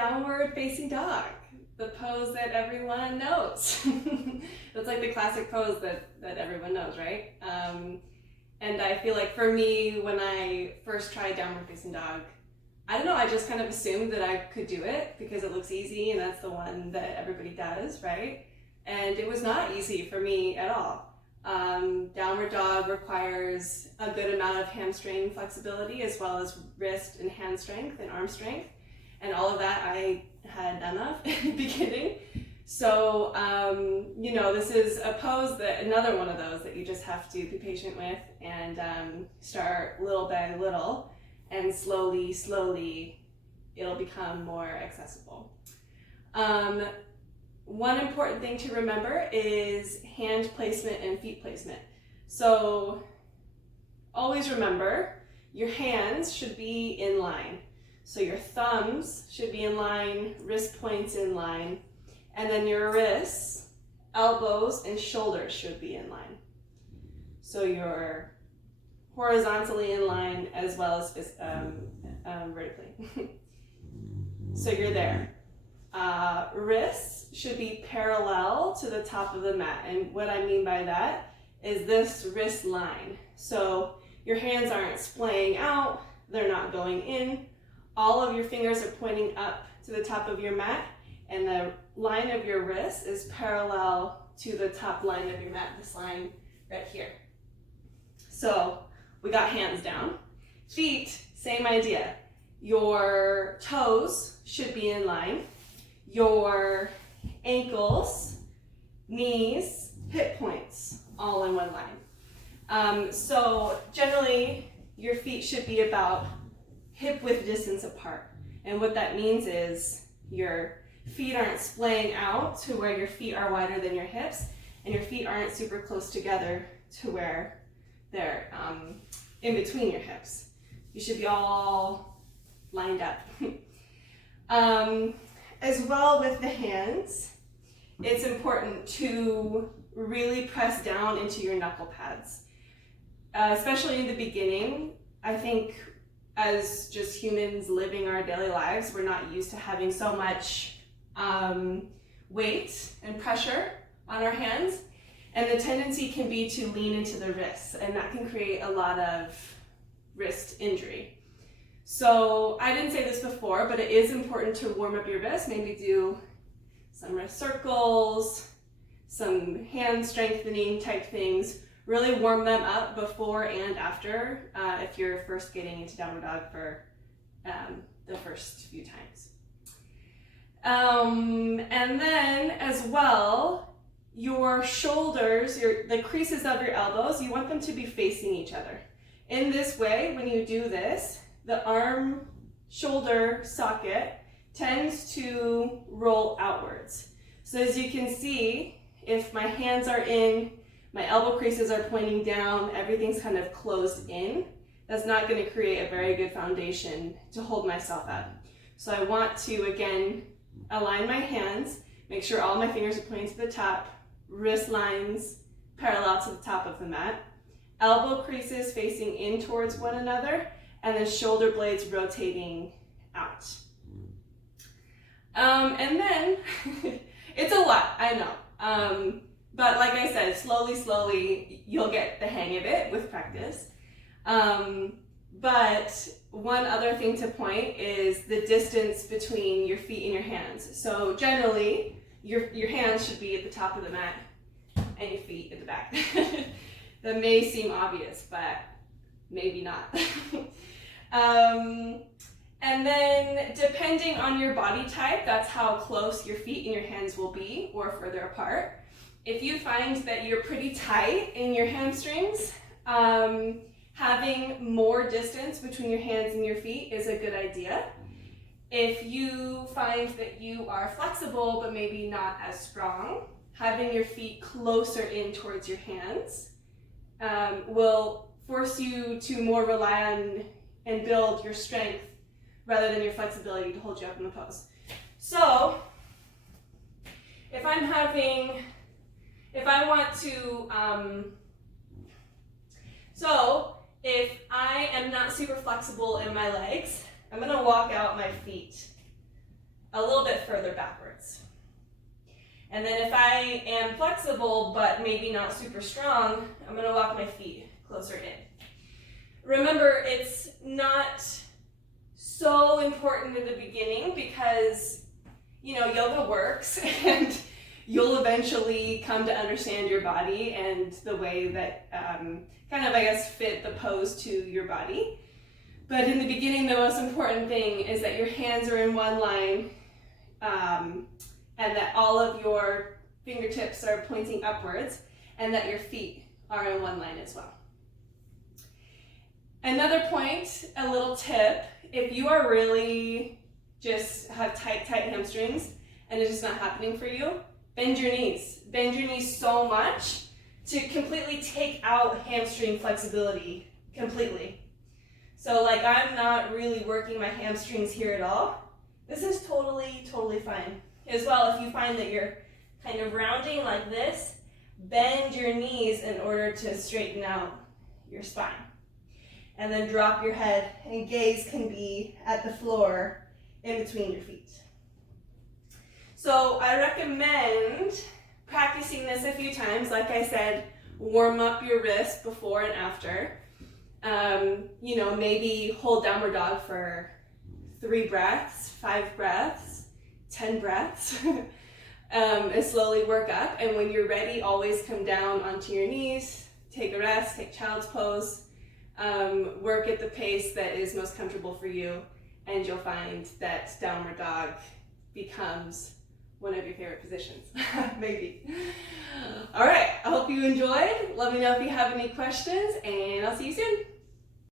downward facing dog, the pose that everyone knows. That's like the classic pose that everyone knows, right? And I feel like for me, when I first tried downward facing dog, I don't know, I just kind of assumed that I could do it because it looks easy and that's the one that everybody does, right? And it was not easy for me at all. Downward dog requires a good amount of hamstring flexibility as well as wrist and hand strength and arm strength. And all of that I had none of in the beginning. So, you know, this is a pose that, another one of those that you just have to be patient with and start little by little, and slowly it'll become more accessible. One important thing to remember is hand placement and feet placement. So always remember your hands should be in line. So your thumbs should be in line, wrist points in line, and then your wrists, elbows, and shoulders should be in line. So you're horizontally in line as well as vertically. So you're there. Wrists should be parallel to the top of the mat. And what I mean by that is this wrist line. So your hands aren't splaying out, they're not going in. All of your fingers are pointing up to the top of your mat, and the line of your wrist is parallel to the top line of your mat, this line right here. So we got hands down. Feet, same idea. Your toes should be in line. Your ankles, knees, hip points, all in one line. So generally, your feet should be about hip width distance apart. And what that means is your feet aren't splaying out to where your feet are wider than your hips, and your feet aren't super close together to where they're in between your hips. You should be all lined up. As well with the hands, it's important to really press down into your knuckle pads. Especially in the beginning, I think as just humans living our daily lives, we're not used to having so much weight and pressure on our hands. And the tendency can be to lean into the wrists, and that can create a lot of wrist injury. So I didn't say this before, but it is important to warm up your wrists. Maybe do some wrist circles, some hand strengthening type things. Really warm them up before and after if you're first getting into downward dog for the first few times. And then as well, your shoulders, the creases of your elbows, you want them to be facing each other. In this way, when you do this, the arm-shoulder socket tends to roll outwards. So as you can see, if my hands are in, my elbow creases are pointing down, everything's kind of closed in, that's not going to create a very good foundation to hold myself up. So I want to, again, align my hands, make sure all my fingers are pointing to the top, wrist lines parallel to the top of the mat, elbow creases facing in towards one another, and then shoulder blades rotating out. And then, it's a lot, I know. But like I said, slowly, you'll get the hang of it with practice. But one other thing to point is the distance between your feet and your hands. So generally, your hands should be at the top of the mat and your feet at the back. That may seem obvious, but maybe not. And then depending on your body type, that's how close your feet and your hands will be, or further apart. If you find that you're pretty tight in your hamstrings, having more distance between your hands and your feet is a good idea. If you find that you are flexible but maybe not as strong, having your feet closer in towards your hands will force you to more rely on and build your strength rather than your flexibility to hold you up in the pose. So if I want to, if I am not super flexible in my legs, I'm gonna walk out my feet a little bit further backwards. And then if I am flexible but maybe not super strong, I'm going to walk my feet closer in. Remember, it's not so important in the beginning because, you know, yoga works and you'll eventually come to understand your body and the way that kind of, I guess, fit the pose to your body. But in the beginning, the most important thing is that your hands are in one line and that all of your fingertips are pointing upwards and that your feet are in one line as well. Another point, a little tip, if you are really just have tight hamstrings and it's just not happening for you, bend your knees. Bend your knees so much to completely take out hamstring flexibility completely. So like I'm not really working my hamstrings here at all. This is totally fine. As well, if you find that you're kind of rounding like this, bend your knees in order to straighten out your spine. And then drop your head and gaze can be at the floor in between your feet. So I recommend practicing this a few times. Like I said, warm up your wrist before and after. You know, maybe hold downward dog for 3 breaths, 5 breaths, 10 breaths, and slowly work up. And when you're ready, always come down onto your knees, take a rest, take child's pose, work at the pace that is most comfortable for you, and you'll find that downward dog becomes one of your favorite positions, maybe. All right, I hope you enjoyed. Let me know if you have any questions, and I'll see you soon.